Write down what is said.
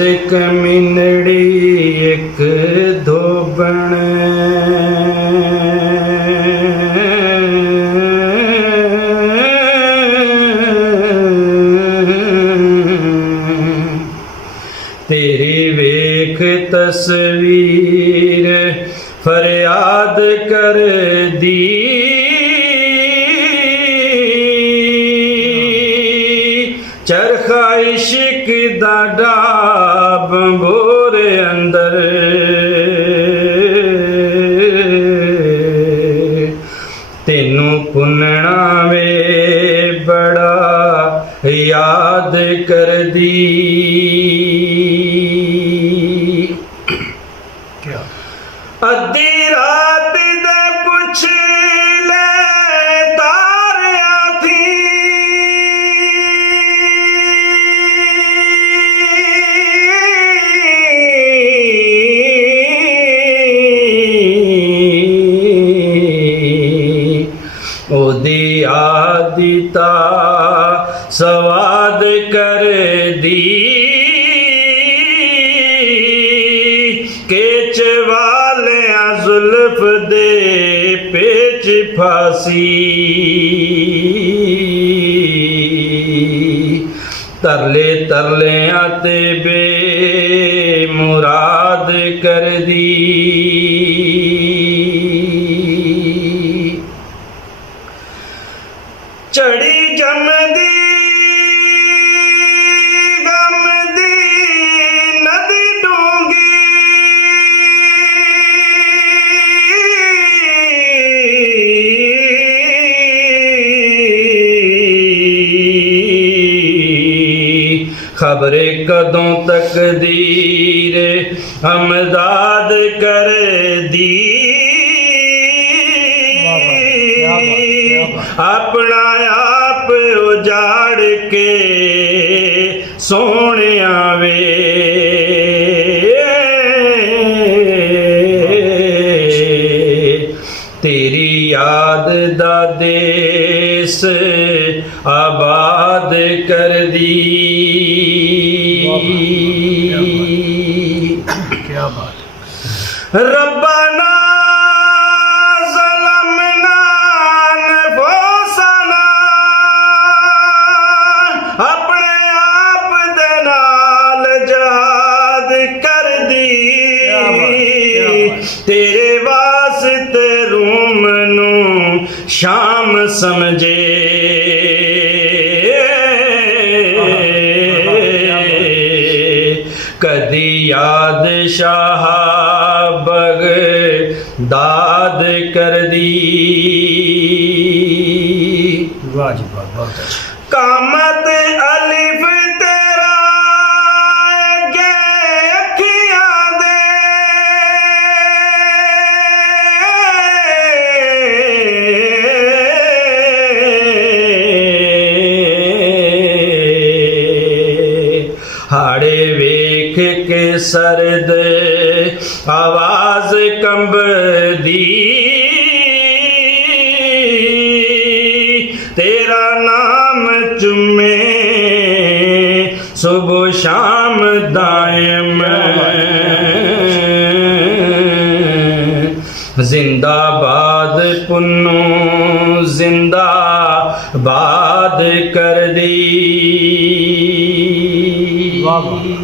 ਇੱਕ ਮਿੰਨੜੀ ਇੱਕ ਧੋਬਣ ਤੇਰੀ ਵੇਖ ਤਸਵੀਰ ਫਰਿਆਦ ਕਰਦੀ ਚਰਖਾ ਇਸ਼ਕ ਦਾ ਡਾਬ ਭੋਰੇ ਅੰਦਰ ਤੈਨੂੰ ਪੁੰਨਣਾ ਵੇ ਬੜਾ ਯਾਦ ਕਰਦੀ ਅੱਧੀ ਰਾਤ ਦੇ ਪੁੱਛ ਲੈ ਤਾਰਿਆਂ ਥੀ ਉਹਦੀ ਆਦਿਤਾ ਸਵਾਦ ਕਰਦੀ केच वालियां जुल्फ दे पेच फासी तरले तरलियां ते बेमुराद करदी चढ़ी जमदी खबरे कदों तकदीर हमदाद कर दी अपना आप उजाड़ के सोनिया वे तेरी याद दा देस आबाद कर दी क्या बात रब्बाना ज़लमना नफ़ुसना अपने आप दे नाल जाद कर दी तेरे वास्ते रूम नू शाम समझे कदी याद शाह बगदाद कर दी वाह जी वाह बहुत अच्छा कामत अलिफ तेरा अगे अखियां दे हाड़े वेख के सरद आवाज कंबदी तेरा नाम चुमे सुबह शाम दायम जिंदाबाद पुन्नू जिंदाबाद कर दी वाह